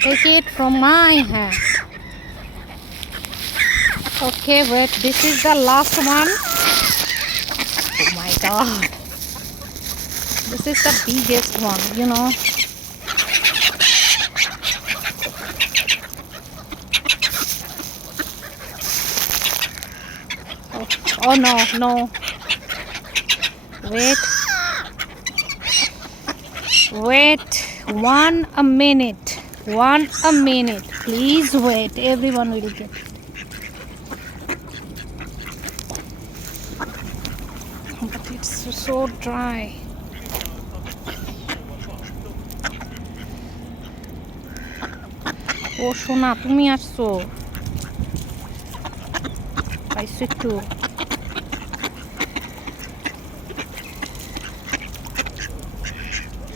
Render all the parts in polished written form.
Take it from my hand. Okay, wait. This is the last one. Oh my god. This is the biggest one, you know. Oh no, no. Wait. Wait. A minute. A minute. Please wait. Everyone will get. But it's so dry. ও সোনা তুমি আসছো পাইছো একটু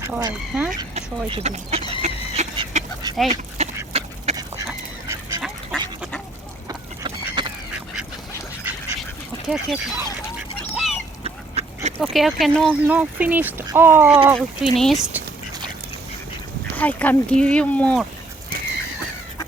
সবাই হ্যাঁ সবাইকে দিই এই okay no finished all finished I can't give you more